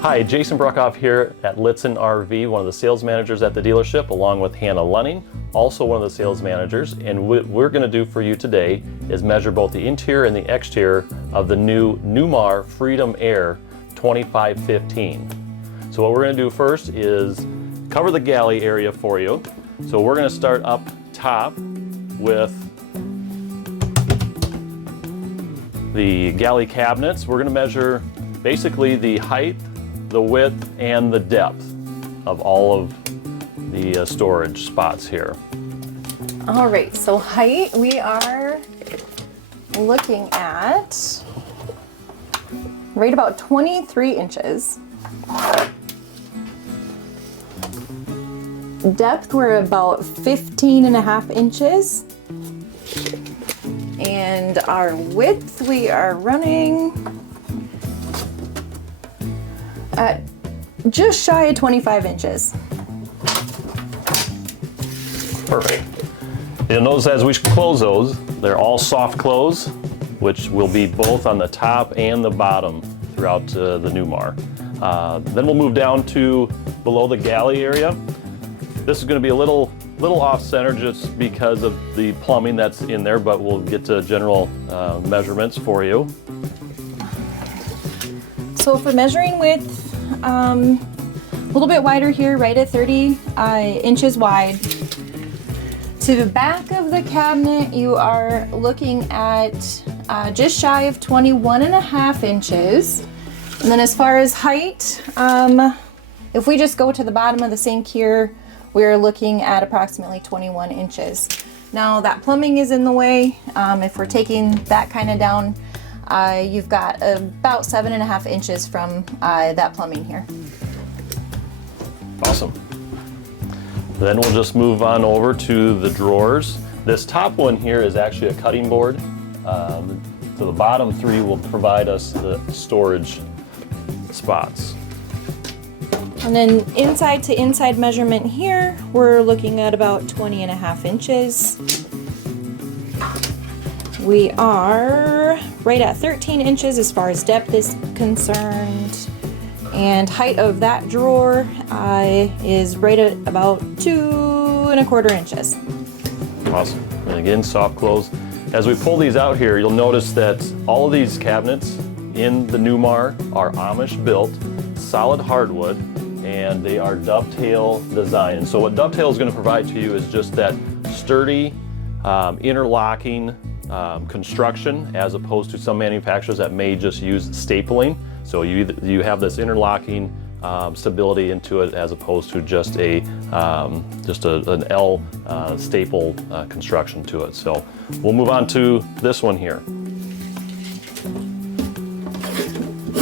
Hi, Jason Bruckhoff here at Lichtsinn RV, one of the sales managers at the dealership, along with Hannah Lunning, also one of the sales managers. And what we're going to do for you today is measure both the interior and the exterior of the new Newmar Freedom Aire 2515. So what we're going to do first is cover the galley area for you. So we're going to start up top with the galley cabinets. We're going to measure basically the height, the width, and the depth of all of the storage spots here. All right, so height, we are looking at right about 23 inches. Depth, we're about 15.5 inches. And our width, we are running at just shy of 25 inches. Perfect. You'll notice as we close those, they're all soft close, which will be both on the top and the bottom throughout the Newmar. Then we'll move down to below the galley area. This is going to be a little off-center just because of the plumbing that's in there, but we'll get to general measurements for you. So for measuring width, a little bit wider here, right at 30 inches wide. To the back of the cabinet, you are looking at just shy of 21.5 inches. And then as far as height, if we just go to the bottom of the sink here, we're looking at approximately 21 inches. Now that plumbing is in the way. If we're taking that kind of down, you've got about 7.5 inches from that plumbing here. Awesome. Then we'll just move on over to the drawers. This top one here is actually a cutting board. So the bottom three will provide us the storage spots. And then inside to inside measurement here, we're looking at about 20.5 inches. We are right at 13 inches as far as depth is concerned. And height of that drawer is right at about 2.25 inches. Awesome. And again, soft close. As we pull these out here, you'll notice that all of these cabinets in the Newmar are Amish built, solid hardwood, and they are dovetail design. And so what dovetail is going to provide to you is just that sturdy, interlocking construction, as opposed to some manufacturers that may just use stapling. So you have this interlocking stability into it, as opposed to just an L staple construction to it. So we'll move on to this one here.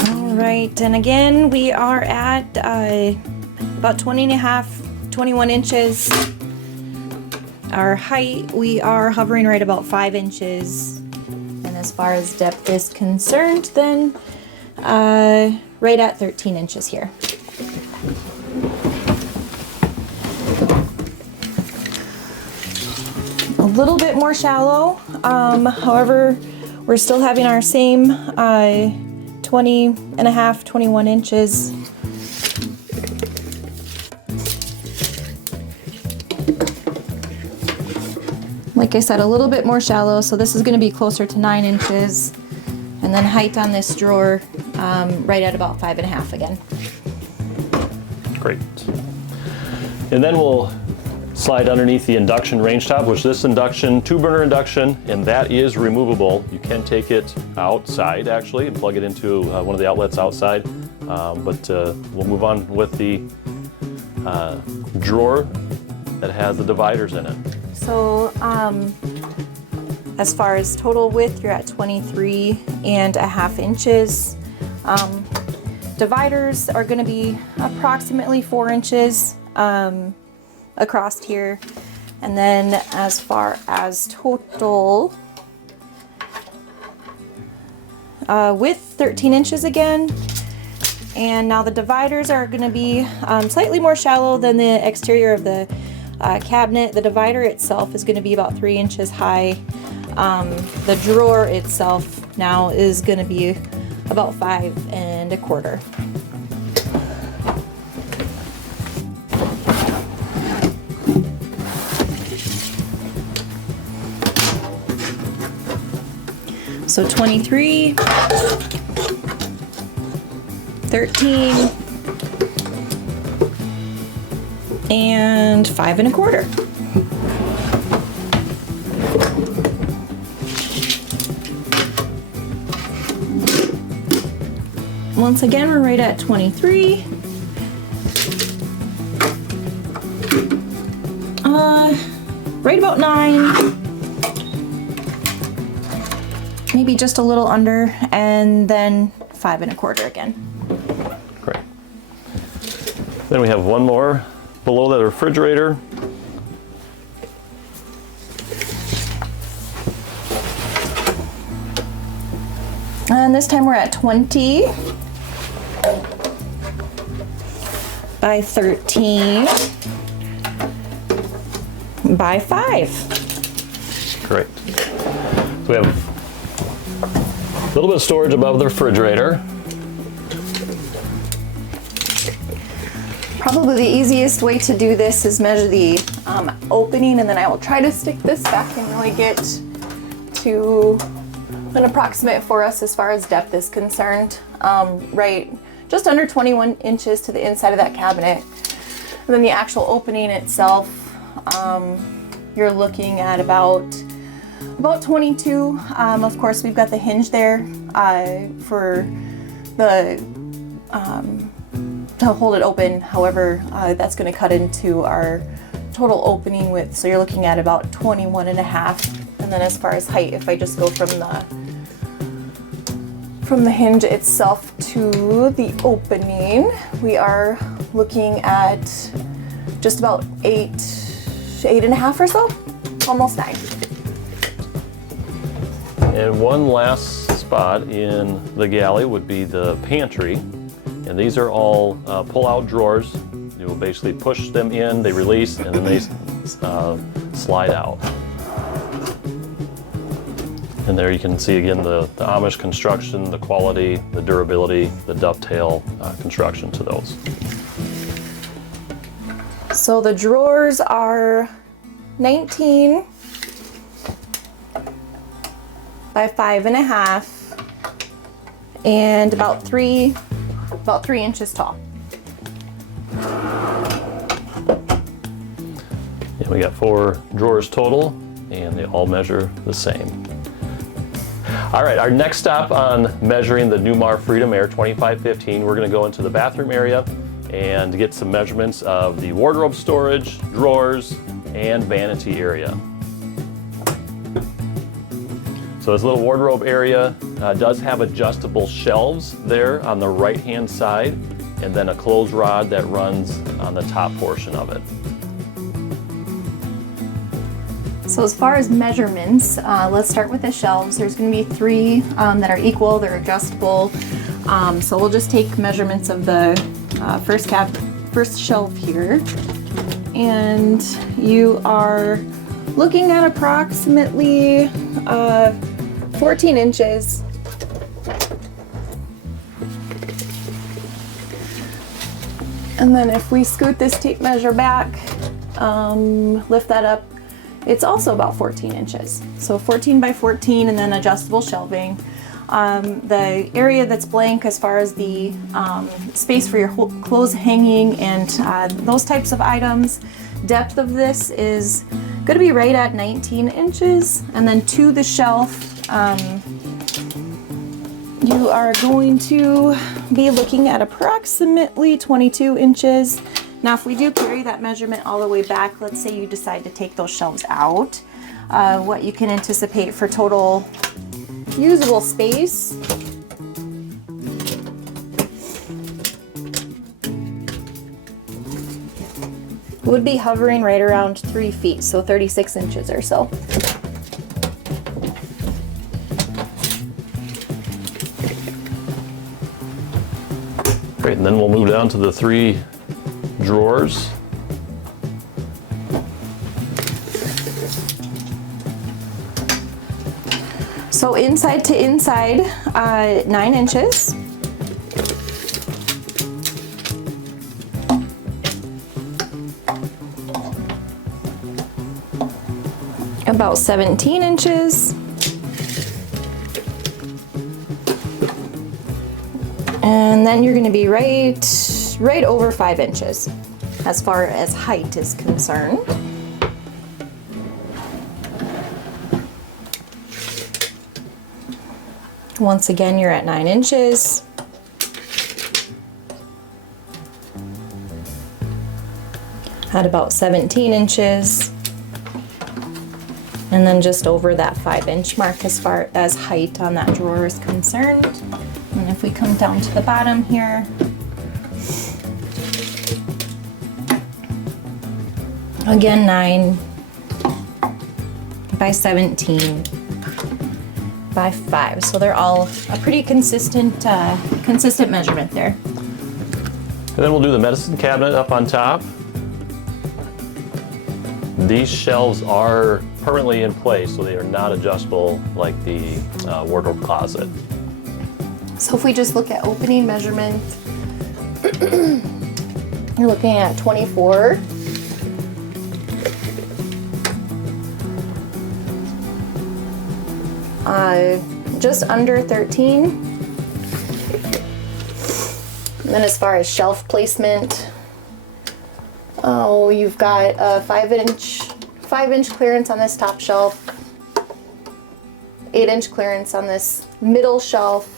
All right, and again, we are at about 21 inches. Our height, we are hovering right about 5 inches. And as far as depth is concerned, then right at 13 inches here. A little bit more shallow, however, we're still having our same 21 inches. Like I said, a little bit more shallow, so this is going to be closer to 9 inches. And then height on this drawer, right at about 5.5 again. Great. And then we'll slide underneath the induction range top, which this induction, 2-burner induction, and that is removable. You can take it outside actually and plug it into one of the outlets outside. But we'll move on with the drawer that has the dividers in it. So as far as total width, you're at 23.5 inches. Dividers are going to be approximately 4 inches across here. And then as far as total width, 13 inches again. And now the dividers are going to be slightly more shallow than the exterior of the cabinet. The divider itself is going to be about 3 inches high. The drawer itself now is going to be about 5 1/4. So 23, 13, and 5 1/4. Once again, we're right at 23. Right about 9. Maybe just a little under, and then 5 1/4 again. Great. Then we have one more below the refrigerator. And this time we're at 20 by 13 by 5. Great. So we have a little bit of storage above the refrigerator. Probably the easiest way to do this is measure the opening, and then I will try to stick this back and really get to an approximate for us as far as depth is concerned. Right, just under 21 inches to the inside of that cabinet. And then the actual opening itself, you're looking at about 22. Of course, we've got the hinge there for the to hold it open. However, that's going to cut into our total opening width. So you're looking at about 21 1/2. And then as far as height, if I just go from the hinge itself to the opening, we are looking at just about 8 1/2 or so, almost 9. And one last spot in the galley would be the pantry. And these are all pull-out drawers. You will basically push them in, they release, and then they slide out. And there you can see again the Amish construction, the quality, the durability, the dovetail construction to those. So the drawers are 19 by 5 1/2 and about 3 inches tall. Yeah, we got 4 drawers total, and they all measure the same. All right, our next stop on measuring the Newmar Freedom Aire 2515, we're going to go into the bathroom area and get some measurements of the wardrobe storage, drawers, and vanity area. So this little wardrobe area does have adjustable shelves there on the right-hand side, and then a clothes rod that runs on the top portion of it. So as far as measurements, let's start with the shelves. There's going to be 3 that are equal, they're adjustable. So we'll just take measurements of the first shelf here. And you are looking at approximately 14 inches. And then if we scoot this tape measure back, lift that up, it's also about 14 inches. So 14 by 14 and then adjustable shelving. The area that's blank as far as the space for your clothes hanging and those types of items, depth of this is going to be right at 19 inches. And then to the shelf, you are going to be looking at approximately 22 inches. Now, if we do carry that measurement all the way back, let's say you decide to take those shelves out, what you can anticipate for total usable space would be hovering right around 3 feet, so 36 inches or so. Great, and then we'll move down to the 3 drawers. So inside to inside, 9 inches. About 17 inches. And then you're going to be right over 5 inches as far as height is concerned. Once again, you're at 9 inches. At about 17 inches. And then just over that 5-inch mark as far as height on that drawer is concerned. And if we come down to the bottom here, again 9 by 17 by 5. So they're all a pretty consistent measurement there. And then we'll do the medicine cabinet up on top. These shelves are permanently in place, so they are not adjustable like the wardrobe closet. So if we just look at opening measurement, you're looking at 24. Just under 13. And then as far as shelf placement, you've got a 5-inch clearance on this top shelf, 8-inch clearance on this middle shelf,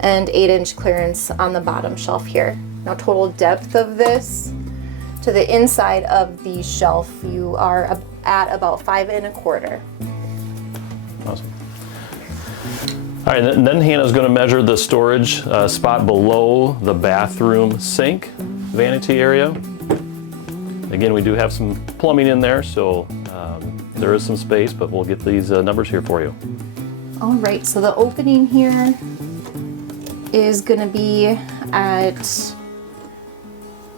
and 8-inch clearance on the bottom shelf here. Now total depth of this to the inside of the shelf, you are at about 5 1/4. Awesome. All right, and then Hannah's going to measure the storage spot below the bathroom sink vanity area. Again, we do have some plumbing in there, so there is some space, but we'll get these numbers here for you. All right, so the opening here is going to be at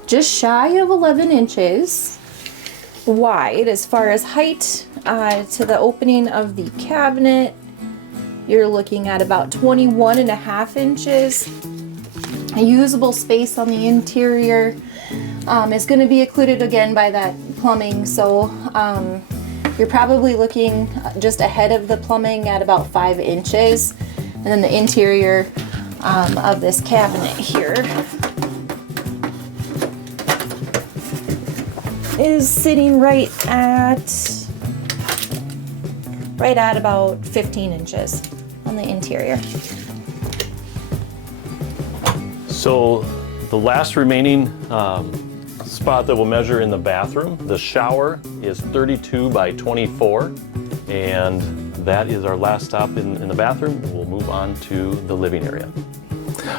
just shy of 11 inches wide. As far as height to the opening of the cabinet, you're looking at about 21.5 inches. A usable space on the interior is going to be occluded again by that plumbing, so you're probably looking just ahead of the plumbing at about 5 inches. And then the interior of this cabinet here is sitting right at about 15 inches on the interior. So the last remaining spot that we'll measure in the bathroom, the shower, is 32 by 24, and that is our last stop in the bathroom. We'll move on to the living area.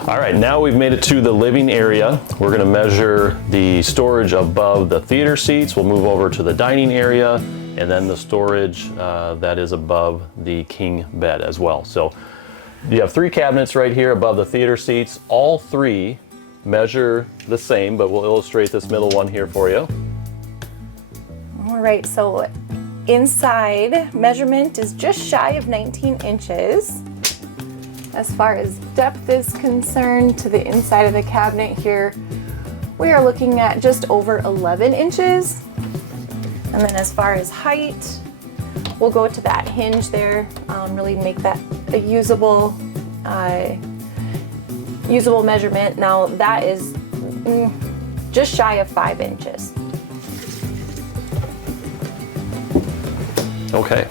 All right, now we've made it to the living area. We're going to measure the storage above the theater seats. We'll move over to the dining area, and then the storage that is above the king bed as well. So you have 3 cabinets right here above the theater seats. All 3 measure the same, but we'll illustrate this middle one here for you. All right, so inside measurement is just shy of 19 inches. As far as depth is concerned to the inside of the cabinet here, we are looking at just over 11 inches. And then as far as height, we'll go to that hinge there, really make that a usable measurement. Now that is just shy of 5 inches. Okay,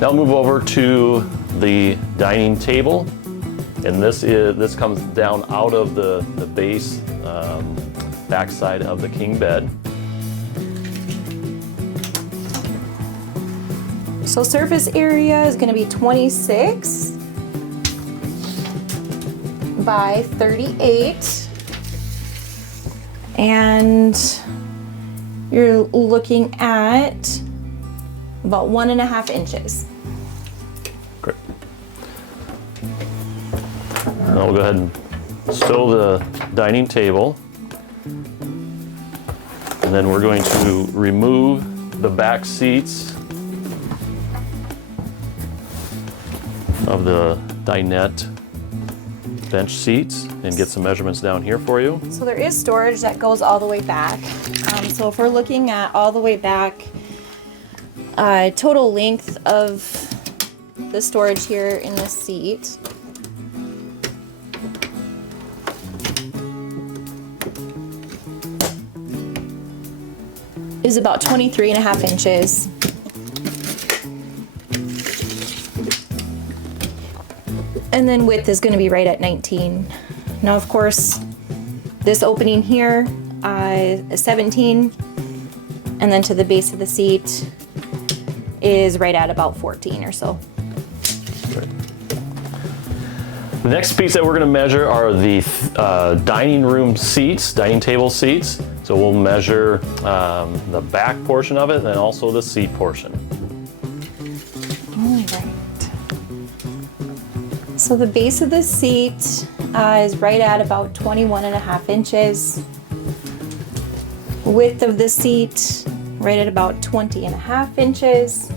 now move over to the dining table, and this comes down out of the base backside of the king bed. So surface area is going to be 26 by 38, and you're looking at about 1.5 inches. Great. Now we'll go ahead and stow the dining table, and then we're going to remove the back seats of the dinette bench seats and get some measurements down here for you. So there is storage that goes all the way back. So if we're looking at all the way back, total length of the storage here in this seat about 23.5 inches. And then width is going to be right at 19. Now, of course, this opening here is 17, and then to the base of the seat is right at about 14 or so. The next piece that we're going to measure are the dining room seats, dining table seats. So we'll measure the back portion of it and also the seat portion. All right. So the base of the seat is right at about 21.5 inches. Width of the seat right at about 20.5 inches.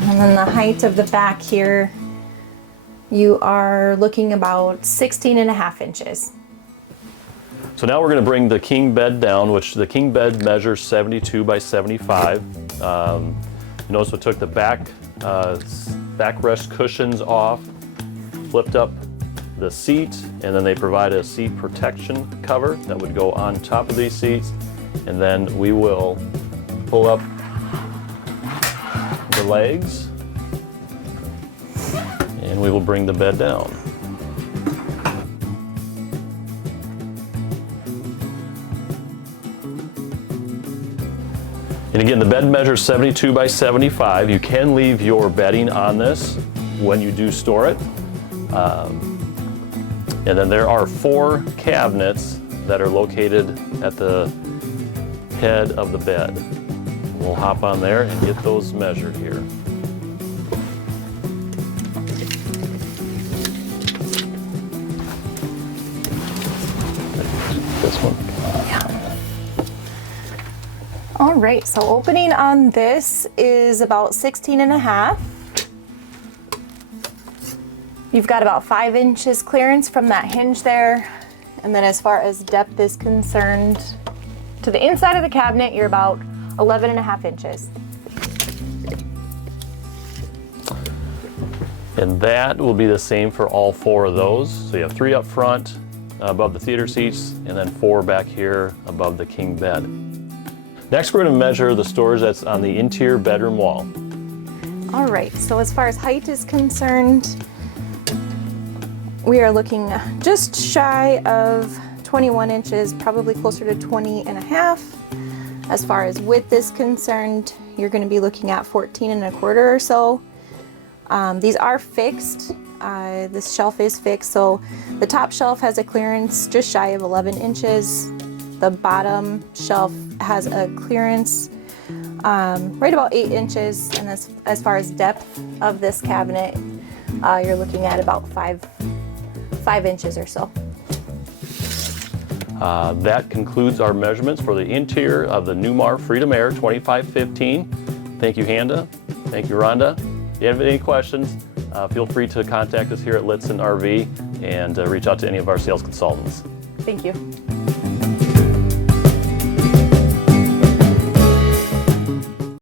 And then the height of the back here, you are looking about 16.5 inches. So now we're going to bring the king bed down, which the king bed measures 72 by 75. You notice we took the backrest cushions off, flipped up the seat, and then they provide a seat protection cover that would go on top of these seats. And then we will pull up the legs and we will bring the bed down. And again, the bed measures 72 by 75. You can leave your bedding on this when you do store it. And then there are 4 cabinets that are located at the head of the bed. We'll hop on there and get those measured here. This one. All right, so opening on this is about 16.5. You've got about 5 inches clearance from that hinge there. And then as far as depth is concerned, to the inside of the cabinet, you're about 11.5 inches. And that will be the same for all 4 of those. So you have 3 up front above the theater seats, and then 4 back here above the king bed. Next, we're going to measure the storage that's on the interior bedroom wall. All right, so as far as height is concerned, we are looking just shy of 21 inches, probably closer to 20.5. As far as width is concerned, you're going to be looking at 14.25 or so. These are fixed. This shelf is fixed, so the top shelf has a clearance just shy of 11 inches. The bottom shelf has a clearance right about 8 inches, and as far as depth of this cabinet, you're looking at about 5 inches or so. That concludes our measurements for the interior of the Newmar Freedom Aire 2515. Thank you, Handa. Thank you, Rhonda. If you have any questions, feel free to contact us here at Lichtsinn RV and reach out to any of our sales consultants. Thank you.